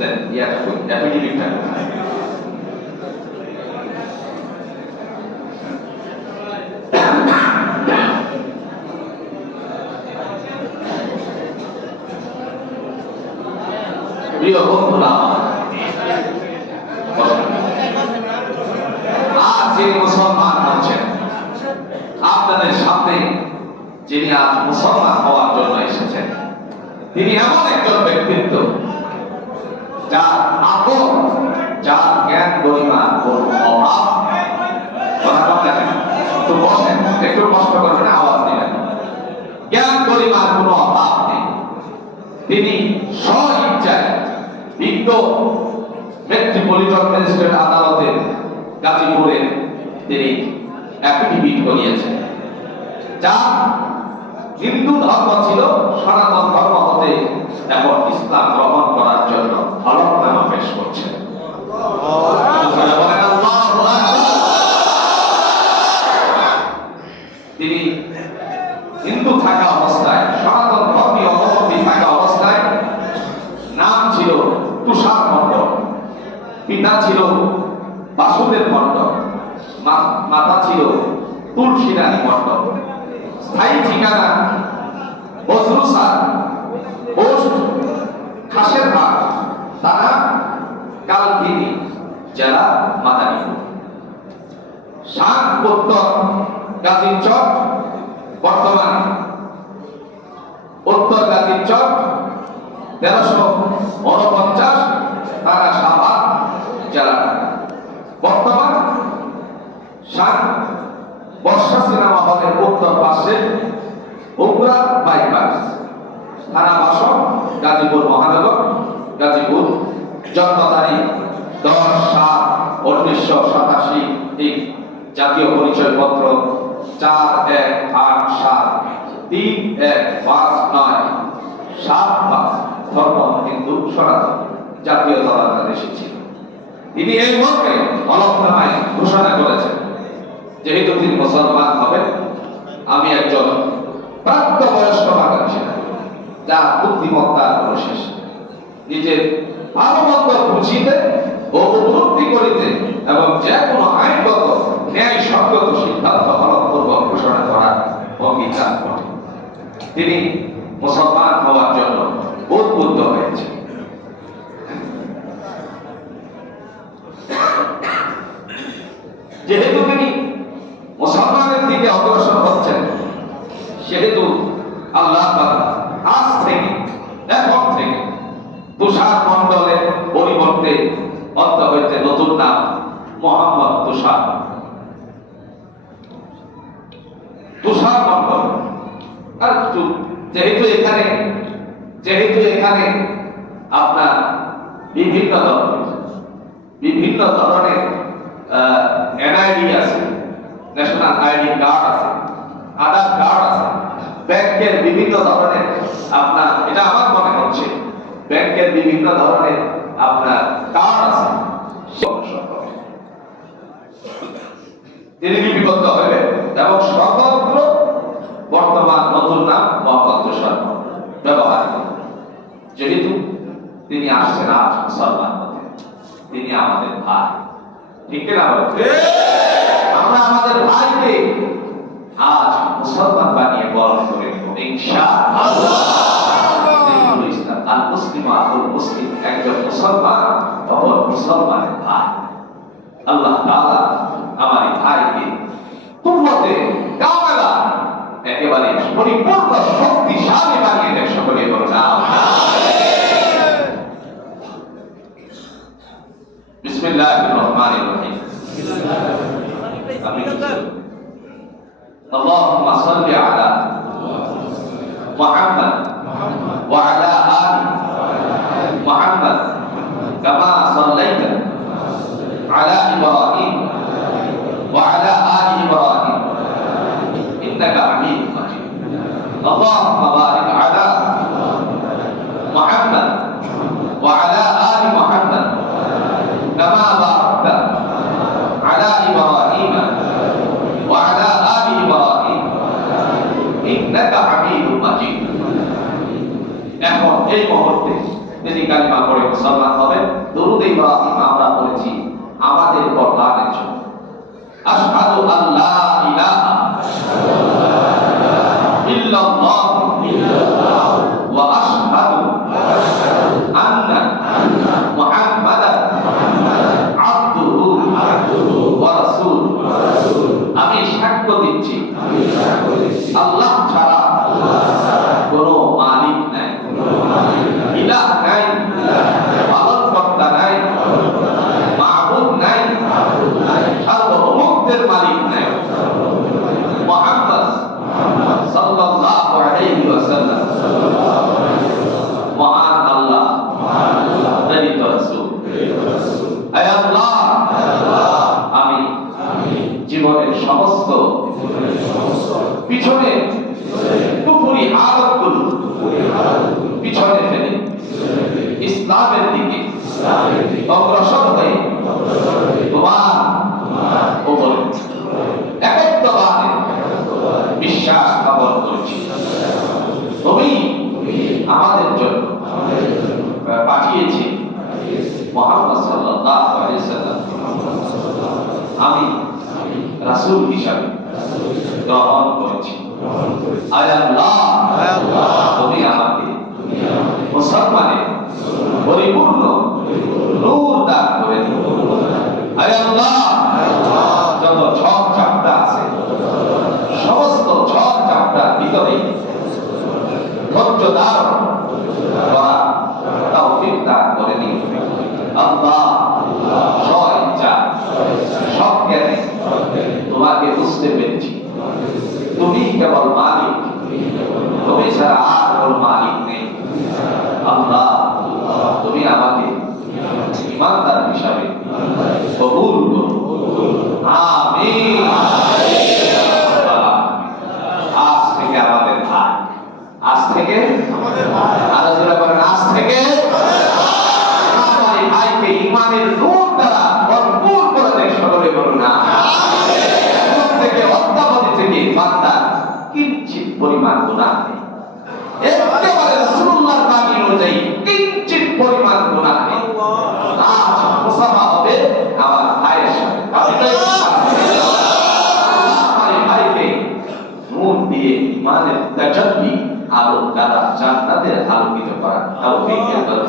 দেন ইয়াটা কই অ্যাফিডেভিটটা প্রিয় বন্ধুরা আজ যে মুসলমান হচ্ছেন আপনাদের সামনে যিনি আজ মুসলমান হওয়ার জন্য এসেছেন তিনি এমন একজন ব্যক্তিত্ব যার আকল যার জ্ঞান গরিমা অভাব কথা বলেন তো বসেন একটু কষ্ট করবেন আওয়াজ দিবেন জ্ঞান গরিমার কোনো অভাব নেই তিনি স্ব-ইচ্ছায় বিজ্ঞ মেট্রোপলিটন ম্যাজিস্ট্রেট আদালতে গাজীপুরে তিনি অ্যাফিডেভিট করিয়েছেন যা হিন্দু ধর্ম ছিল সনাতন ধর্ম হতে এখন ইসলাম গ্রহণ করার জন্য হলফনামা পেশ করছেন তিনি হিন্দু থাকা অবস্থায় সনাতন ধর্মীয় অবলম্বী থাকা অবস্থায় নাম ছিল তুষার মণ্ডল পিতা ছিল বাসুদেব মণ্ডল মাতা ছিল তুলসীরানী মণ্ডল স্থায়ী ঠিকানা বজরুসার পোস্ট খাসের হাট থানা কালকিনি জেলা মাদারীপুর শান উত্তর গাজীর চক বর্তমানে উত্তর গাজীর চক 1349 থানা সাভার জেলা বর্তমান শান বর্ষা সিনেমা হলের উত্তর পাশে উগরা বাইপাস থানা বাসন গাজীপুর মহানগর গাজীপুর জন্ম তারিখ 10/7/1987 জাতীয় পরিচয়পত্র 4187315975 ধর্ম হিন্দু সনাতন জাতীয়তাবাদ এসেছিল তিনি এই মর্মে হলফনামায় ঘোষণা করেছেন যেহেতু তিনি মুসলমান হবেন আমি একজন প্রাপ্তবয়স্ক বাঙালি যার বুদ্ধিমত্তার কোনো শেষ নিজের ভালো মন্দ বুঝিতে ও উপলব্ধি করিতে এবং যে কোনো আইনগত ন্যায় সঙ্গত সিদ্ধান্ত ফলপূর্বক ঘোষণা করার অঙ্গীকার করেন তিনি মুসলমান হওয়ার জন্য উদ্বুদ্ধ হয়েছে যেহেতু তিনি মুসলমানের দিকে অগ্রসর হচ্ছেন সেহেতু আল্লাহ তাআলা আজ থেকে এখন থেকে তুষার মণ্ডলের পরিবর্তে অন্ত হয়েছে নতুন নাম মোহাম্মদ তুষার মণ্ডল আর যেহেতু এখানে আপনার বিভিন্ন ধরনের এনআইডি আছে ন্যাশনাল আইডি কার্ড আছে আধার কার্ড আছে ব্যাংকের বিভিন্ন ধরনের আপনার এটা আমার মনে হচ্ছে ব্যাংকের বিভিন্ন ধরনের আপনার কার্ড আছে তিনি লিপিবদ্ধ হবে এবং সর্বত্র বর্তমান নতুন নাম মোহাম্মদ তুষার ব্যবহার করবেন যেহেতু তিনি আসছেন আজ মুসলমান তিনি আমাদের ভাই ঠিক না আমরা আমাদের ভাইকে আজ মুসলমান বানিয়ে বরণ করে নেব ইনশাআল্লাহ ইসলাম আল মুসলিম আল মুসলিম একজন মুসলমান অপর মুসলমানের ভাই আল্লাহ তাআলা আমার এই ভাইকে কুওয়াতে কামেলা একেবারে পরিপূর্ণ শক্তিশালী বানিয়ে দেন সকলে বলুন বিসমিল্লাহির রহমানির রহিম اللهم صل على محمد وعلى آل محمد كما صليت على إبراهيم وعلى آل إبراهيم إنك حميد مجيد اللهم بارك على محمد وعلى آل محمد كما باركت على إبراهيم وعلى آل إبراهيم إنك حميد مجيد এখন এই মুহূর্তে তিনি কালিমা পড়ে মুসলমান হবেন। দরুদ ইব্রাহিম আমরা পড়েছি আমাদের কল্যাণের জন্য। আশহাদু আল্লা ইলাহা ইল্লাল্লাহ ওয়া আশহাদু আন্না মুহাম্মাদান আবদুহু ওয়া রাসূলুহু। আমি সাক্ষ্য দিচ্ছি আল্লাহ ছাড়া কোনো মালিক নাই, ইলাহ নাই, পালনকর্তা নাই, মাবুদ নাই, সার্বভৌমত্বের মালিক নাই। মুহাম্মদ সাল্লাল্লাহু আলাইহি ওয়াসাল্লাম মহান আল্লাহ প্রেরিত রাসূল। হে আল্লাহ, আমি জীবনের সমস্ত পিছনে কুফরি আদতগুলো পিছনে ফেলে ইসলামের দিকে অগ্রসর হয়ে তোমার উপরে একত্ববাদে বিশ্বাস স্থাপন করেছি। তুমি আমাদের জন্য পাঠিয়েছি মুহাম্মদ সাল্লাল্লাহু আলাইহি ওয়াসাল্লাম। আমি রাসূল হিসাবে গ্রহণ করেছি। আয় আল্লাহ, তুমি আমাকে মুসলমানের পরিপূর্ণ নূর দান করে দিও। আয় আল্লাহ, যত ঝড় ঝাপটা আছে সমস্ত ঝড় ঝাপটার ভিতরে ধৈর্য ধারণ করা তৌফিক দান করে দিও। আল্লাহ, স্ব-ইচ্ছা সজ্ঞানে তোমাকে বুঝতে পেরেছি তুমি কেবল মালিক, তুমি ছাড়া আর কোনো মালিক নেই। আল্লাহ, তুমি আমাকে ইমানদার হিসাবে কবুল করো। আমিন। আজ থেকে আমাদের ভাই, আজ থেকে আলোচনা করেন, আজ থেকে আমাদের ভাইকে ইমানের নূর দ্বারা ভরপুর করে দেয়। সকলে বলুন না থেকে অদ্যাবধি থেকে বান্দার কিঞ্চিত পরিমাণ গুনাহ নেই। একেবারে রাসূলুল্লাহর বাণী অনুযায়ী কিঞ্চিত পরিমাণ গুনাহ নেই। আজ মুসাফা হবে আমার ভাইয়ের সাথে। আমার ভাইকে নূর দিয়ে ইমানের তাজাল্লি আলো দ্বারা জান্নাতের আলোকিত করা তৌফিক দান করুন।